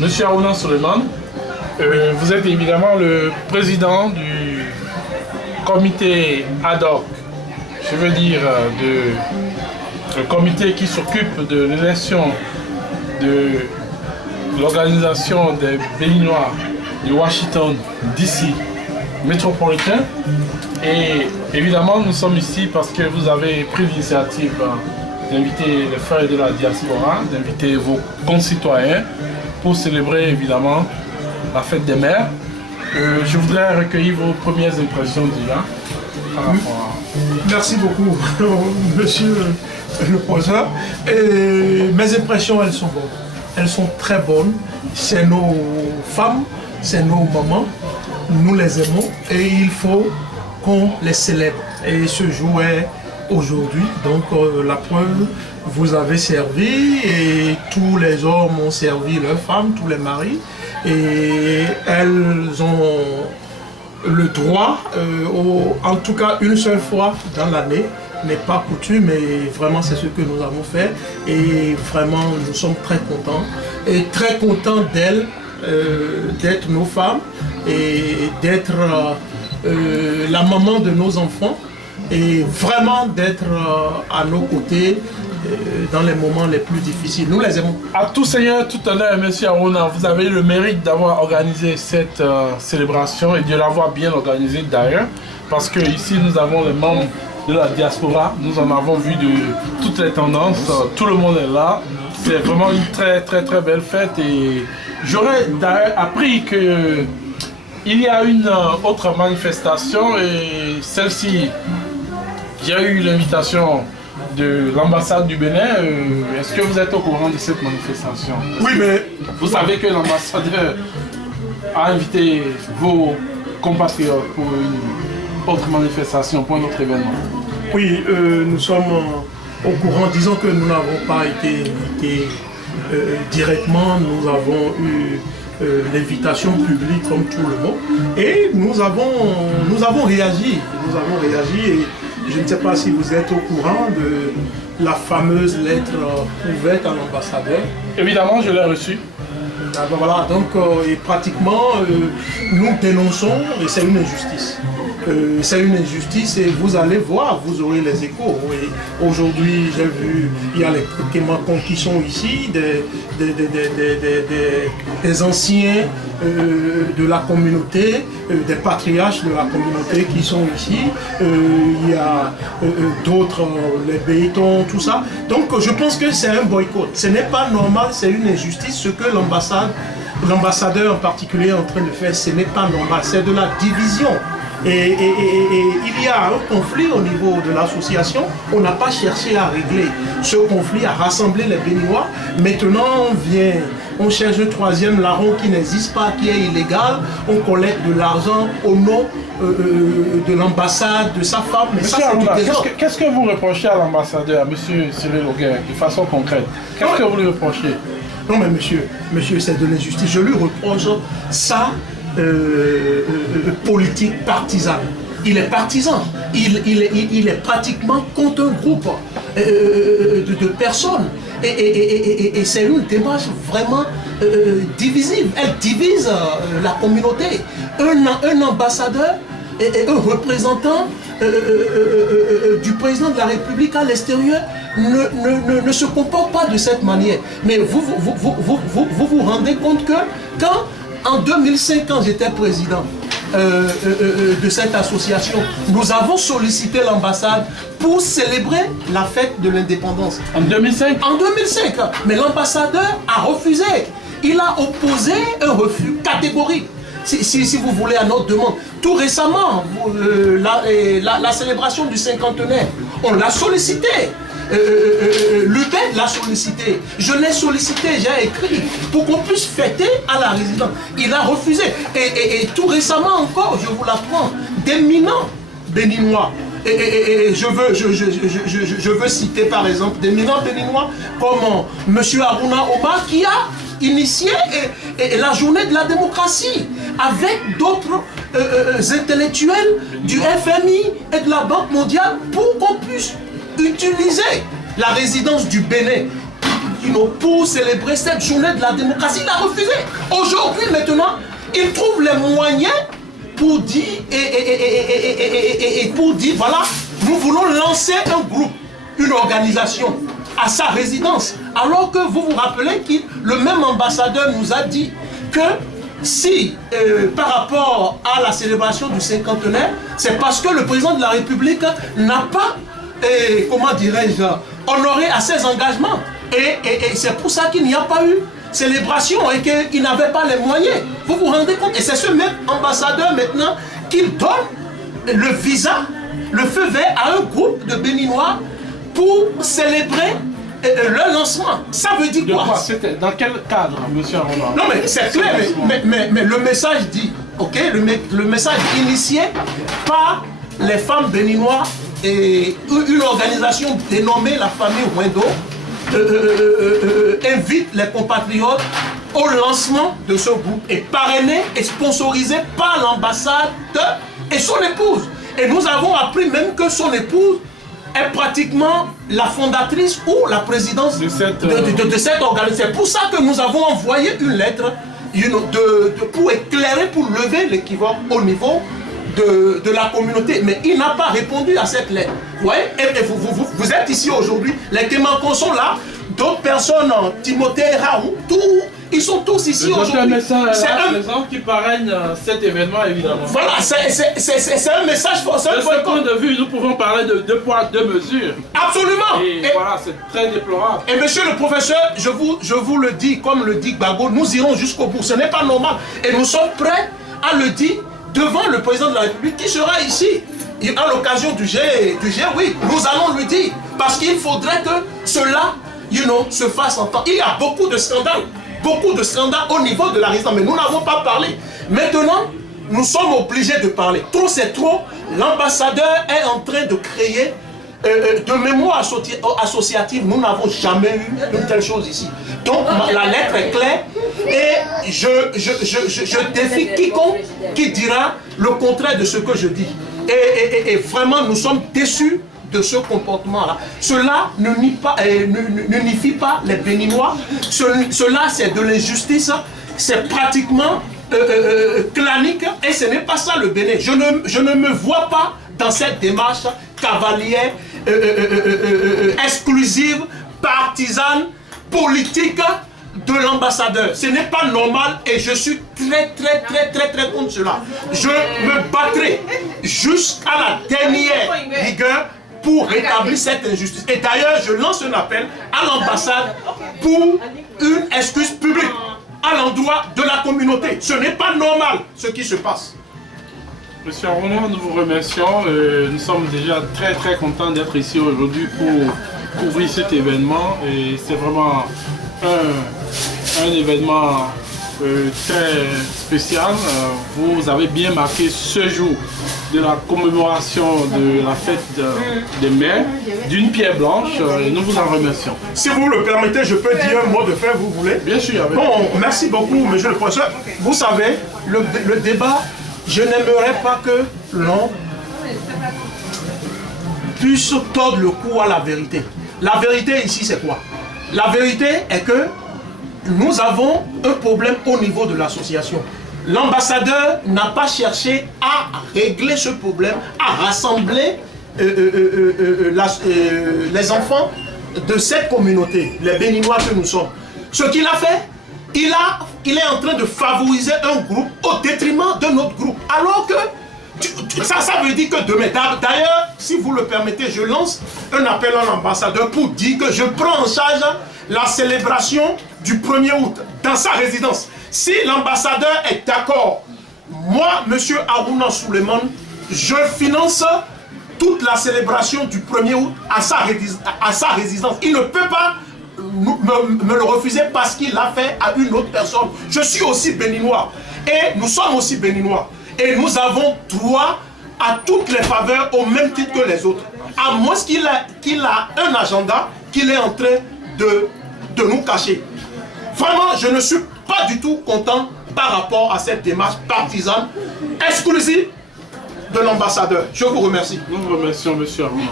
Monsieur Aruna Suleiman, vous êtes évidemment le président du comité ad hoc, je veux dire le comité qui s'occupe de l'élection de l'organisation des Béninois de Washington DC métropolitain. Et évidemment, nous sommes ici parce que vous avez pris l'initiative d'inviter les frères de la diaspora, d'inviter vos concitoyens pour célébrer évidemment la fête des mères. Je voudrais recueillir vos premières impressions déjà par rapport à... Merci beaucoup, monsieur le professeur. Mes impressions, elles sont bonnes. Elles sont très bonnes. C'est nos femmes, c'est nos mamans. Nous les aimons et il faut qu'on les célèbre. Et ce jour est aujourd'hui, donc la preuve, vous avez servi et tous les hommes ont servi leurs femmes, tous les maris, et elles ont le droit, en tout cas une seule fois dans l'année, n'est pas coutume, mais vraiment c'est ce que nous avons fait et vraiment nous sommes très contents et très contents d'elles, d'être nos femmes et d'être la maman de nos enfants et vraiment d'être à nos côtés dans les moments les plus difficiles. Nous les aimons. À tout seigneur, tout honneur, monsieur Aruna, vous avez eu le mérite d'avoir organisé cette célébration et de l'avoir bien organisée d'ailleurs, parce que ici nous avons les membres de la diaspora, nous en avons vu de toutes les tendances, tout le monde est là. C'est vraiment une très belle fête et j'aurais d'ailleurs appris que il y a une autre manifestation et celle-ci, j'ai eu l'invitation de l'ambassade du Bénin. Est-ce que vous êtes au courant de cette manifestation? Oui, mais... Vous savez que l'ambassadeur a invité vos compatriotes pour une autre manifestation, pour un autre événement? Oui, nous sommes au courant. Disons que nous n'avons pas été invités directement. Nous avons eu l'invitation publique comme tout le monde. Et nous avons réagi. Nous avons réagi et je ne sais pas si vous êtes au courant de la fameuse lettre ouverte à l'ambassadeur. Évidemment, je l'ai reçue. Voilà, donc et pratiquement nous dénonçons et c'est une injustice. C'est une injustice et vous allez voir, vous aurez les échos. Aujourd'hui, j'ai vu, il y a les Kémakons qui sont ici, des anciens de la communauté, des patriarches de la communauté qui sont ici. Il y a d'autres, les Bétons, tout ça. Donc je pense que c'est un boycott. Ce n'est pas normal, c'est une injustice. Ce que l'ambassadeur en particulier est en train de faire, ce n'est pas normal, c'est de la division. Et il y a un conflit au niveau de l'association. On n'a pas cherché à régler ce conflit, à rassembler les Béninois. Maintenant, on cherche un troisième larron qui n'existe pas, qui est illégal. On collecte de l'argent au nom de l'ambassade, de sa femme. Mais Monsieur Aruna, qu'est-ce que vous reprochez à l'ambassadeur, monsieur Cyril Oguin, de façon concrète? Qu'est-ce que vous lui reprochez? Non mais monsieur, c'est de l'injustice. Je lui reproche ça. Politique partisane. Il est partisan. Il est pratiquement contre un groupe de personnes. Et c'est une démarche vraiment divisive. Elle divise la communauté. Un ambassadeur et un représentant du président de la République à l'extérieur ne se comporte pas de cette manière. Mais vous vous rendez compte que quand en 2005, quand j'étais président de cette association, nous avons sollicité l'ambassade pour célébrer la fête de l'indépendance. En 2005? En 2005. Mais l'ambassadeur a refusé. Il a opposé un refus catégorique. Si vous voulez, à notre demande. Tout récemment, la célébration du cinquantenaire, on l'a sollicité. L'UBED l'a sollicité, je l'ai sollicité, j'ai écrit pour qu'on puisse fêter à la résidence. Il a refusé. Et tout récemment encore, je vous l'apprends, d'éminents Béninois. Et je veux citer par exemple d'éminents Béninois comme M. Aruna Omar qui a initié la journée de la démocratie avec d'autres intellectuels du FMI et de la Banque mondiale pour qu'on puisse utiliser la résidence du Bénin pour célébrer cette journée de la démocratie. Il a refusé. Aujourd'hui, maintenant, il trouve les moyens pour dire, pour dire, voilà, nous voulons lancer un groupe, une organisation à sa résidence. Alors que vous vous rappelez que le même ambassadeur nous a dit que si, par rapport à la célébration du cinquantenaire, c'est parce que le président de la République n'a pas, comment dirais-je, honoré à ses engagements. Et c'est pour ça qu'il n'y a pas eu célébration et qu'il n'avait pas les moyens. Vous vous rendez compte? Et c'est ce même ambassadeur maintenant qui donne le visa, le feu vert à un groupe de Béninois pour célébrer le lancement. Ça veut dire quoi? C'était dans quel cadre, monsieur Roland? Non mais c'est clair, mais le message dit, ok, le message initié par les femmes béninoises et une organisation dénommée la famille Wendo invite les compatriotes au lancement de ce groupe et parrainé et sponsorisé par l'ambassade et son épouse. Et nous avons appris même que son épouse est pratiquement la fondatrice ou la présidence de cette organisation. C'est pour ça que nous avons envoyé une lettre pour éclairer, pour lever l'équivoque au niveau de la communauté. Mais il n'a pas répondu à cette lettre. Vous voyez? Et vous êtes ici aujourd'hui, les Kémancons sont là, d'autres personnes, Timothée, Raoult, ils sont tous ici aujourd'hui. C'est un gens qui parraine cet événement, évidemment. Voilà, c'est un message fort. De ce point de vue, nous pouvons parler de 2 poids, 2 mesures. Absolument. Et voilà, c'est très déplorable. Et monsieur le professeur, je vous le dis, comme le dit Gbagbo, nous irons jusqu'au bout. Ce n'est pas normal. Et nous sommes prêts à le dire devant le président de la République qui sera ici. À l'occasion du G8, nous allons lui dire. Parce qu'il faudrait que cela, se fasse entendre. Il y a beaucoup de scandales au niveau de la résidence, mais nous n'avons pas parlé. Maintenant, nous sommes obligés de parler. Trop c'est trop. L'ambassadeur est en train de créer de mémoire associative. Nous n'avons jamais eu une telle chose ici. Donc la lettre est claire et je défie quiconque qui dira le contraire de ce que je dis. Et vraiment, nous sommes déçus de ce comportement-là. Cela ne nifie pas les Béninois. Cela, c'est de l'injustice. C'est pratiquement clanique. Et ce n'est pas ça le Bénin. Je ne me vois pas dans cette démarche cavalière, exclusive, partisane, politique de l'ambassadeur. Ce n'est pas normal et je suis très contre cela. Je me battrai jusqu'à la dernière rigueur pour rétablir cette injustice. Et d'ailleurs, je lance un appel à l'ambassade pour une excuse publique à l'endroit de la communauté. Ce n'est pas normal ce qui se passe. Monsieur Roland, nous vous remercions. Nous sommes déjà très contents d'être ici aujourd'hui pour couvrir cet événement. Et c'est vraiment un événement très spécial. Vous avez bien marqué ce jour de la commémoration de la fête des mères d'une pierre blanche et nous vous en remercions. Si vous le permettez, je peux dire un mot de fin, vous voulez? Bien sûr. Bon, merci beaucoup, monsieur le professeur. Vous savez, le débat, je n'aimerais pas que l'on puisse tordre le cou à la vérité. La vérité ici, c'est quoi? La vérité est que nous avons un problème au niveau de l'association. L'ambassadeur n'a pas cherché à régler ce problème, à rassembler les enfants de cette communauté, les Béninois que nous sommes. Ce qu'il a fait, il est en train de favoriser un groupe au détriment d'un autre groupe. Alors que ça veut dire que demain, d'ailleurs, si vous le permettez, je lance un appel à l'ambassadeur pour dire que je prends en charge la célébration du 1er août dans sa résidence. Si l'ambassadeur est d'accord, moi, monsieur Harouna Souleymane, je finance toute la célébration du 1er août à sa résidence. Il ne peut pas me le refuser parce qu'il l'a fait à une autre personne. Je suis aussi béninois et nous sommes aussi béninois. Et nous avons droit à toutes les faveurs au même titre que les autres. À moins qu'il a un agenda qu'il est en train de nous cacher. Vraiment, je ne suis pas du tout content par rapport à cette démarche partisane exclusive de l'ambassadeur. Je vous remercie. Nous vous remercions, monsieur Armand.